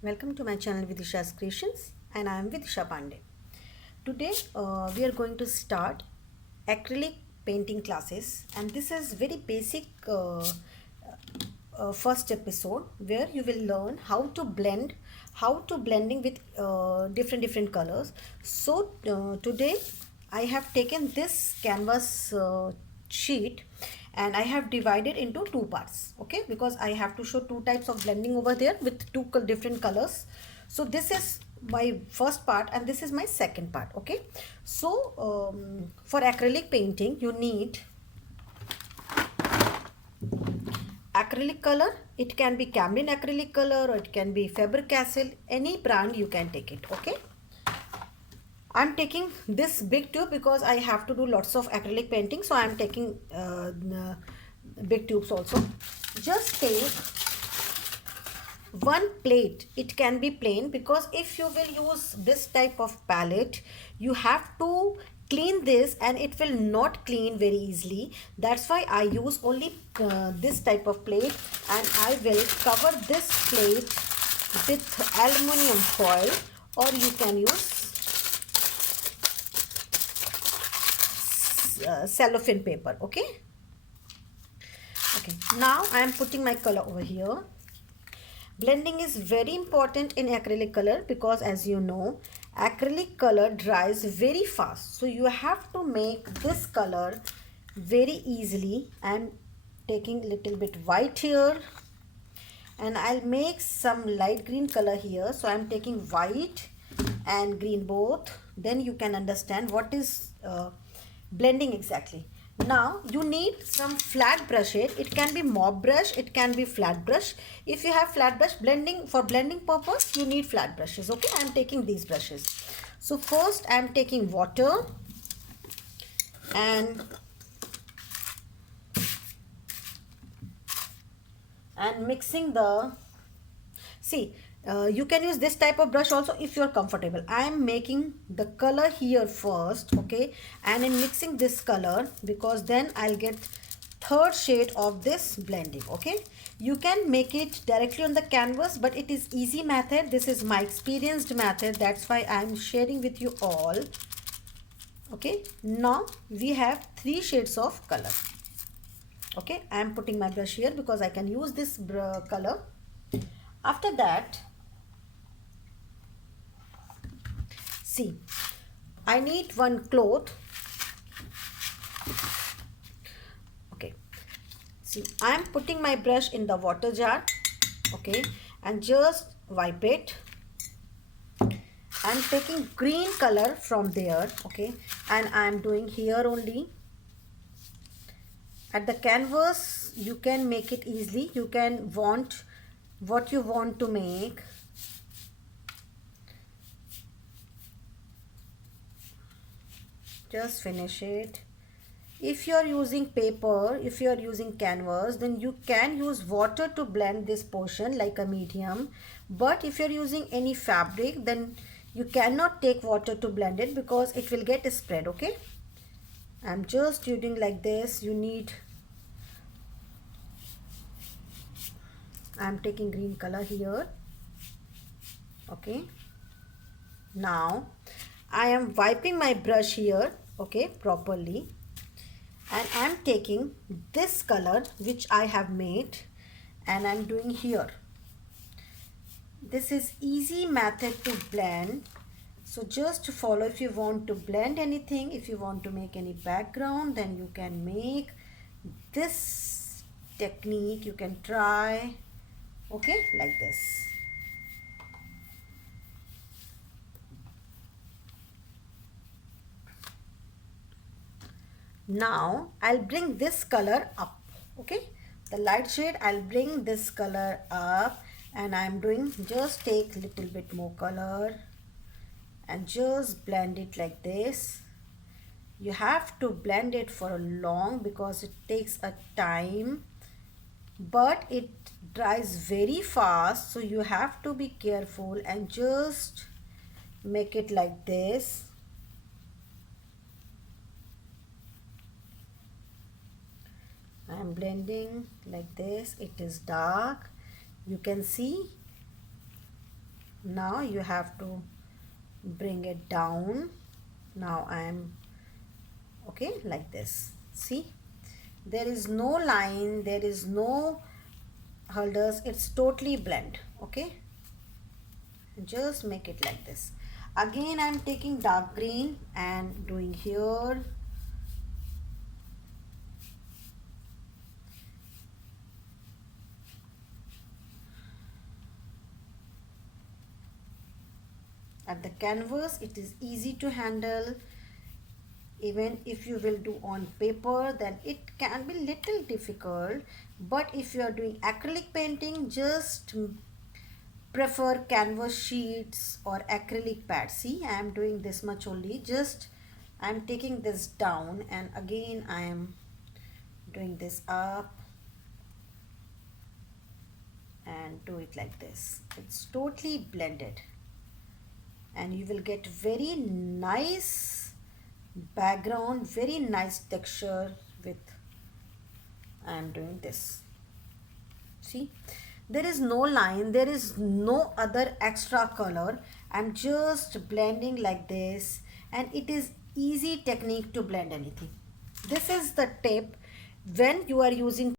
Welcome to my channel Vidisha's Creations, and I am Vidisha Pandey. Today we are going to start acrylic painting classes, and this is very basic first episode where you will learn how to blending with different colors. So today I have taken this canvas sheet and I have divided into two parts, okay, because I have to show two types of blending over there with two different colors. So this is my first part and this is my second part, okay. So for acrylic painting you need acrylic color. It can be Camlin acrylic color or it can be Faber-Castell, any brand you can take it, okay. I'm taking this big tube because I have to do lots of acrylic painting, so I'm taking big tubes also. Just take one plate. It can be plain because if you will use this type of palette you have to clean this and it will not clean very easily. That's why I use only this type of plate, and I will cover this plate with aluminium foil, or you can use cellophane paper, okay. Now I am putting my color over here. Blending is very important in acrylic color because, as you know, acrylic color dries very fast. So you have to make this color very easily. I'm taking little bit white here and I'll make some light green color here. So I'm taking white and green both. Then you can understand what is blending exactly. Now you need some flat brush here. It can be mop brush, it can be flat brush. If you have flat brush, blending for blending purpose you need flat brushes, okay. I'm taking these brushes. So first I'm taking water and mixing the, see, you can use this type of brush also if you are comfortable. I am making the color here first, okay, and I'm mixing this color because then I'll get third shade of this blending, okay. You can make it directly on the canvas, but it is easy method. This is my experienced method, that's why I'm sharing with you all, okay. Now we have three shades of color, okay. I am putting my brush here because I can use this color. After that, see, I need one cloth, okay. See, I am putting my brush in the water jar, okay, and just wipe it. I'm taking green color from there, okay, and I'm doing here only. At the canvas you can make it easily. You can want what you want to make. Just finish it. If you are using paper, if you are using canvas, then you can use water to blend this portion like a medium. But if you are using any fabric, then you cannot take water to blend it because it will get spread, okay. I'm just doing like this. You need, I'm taking green color here, okay. Now I am wiping my brush here, okay, properly, and I'm taking this color which I have made and I'm doing here. This is easy method to blend, so just to follow. If you want to blend anything, if you want to make any background, then you can make this technique. You can try, okay, like this. Now I'll bring this color up, okay, the light shade. I'll bring this color up and I'm doing, just take little bit more color and just blend it like this. You have to blend it for a long because it takes a time, but it dries very fast, so you have to be careful and just make it like this. I am blending like this. It is dark, you can see. Now you have to bring it down. Now I am okay like this. See, there is no line, there is no holders, it's totally blend. Okay, just make it like this. Again I'm taking dark green and doing here. At the canvas it is easy to handle. Even if you will do on paper, then it can be little difficult, but if you are doing acrylic painting, just prefer canvas sheets or acrylic pads. See, I am doing this much only, just I am taking this down and again I am doing this up and do it like this. It's totally blended and you will get very nice background, very nice texture with I am doing this. See, there is no line, there is no other extra color. I'm just blending like this and it is easy technique to blend anything. This is the tip when you are using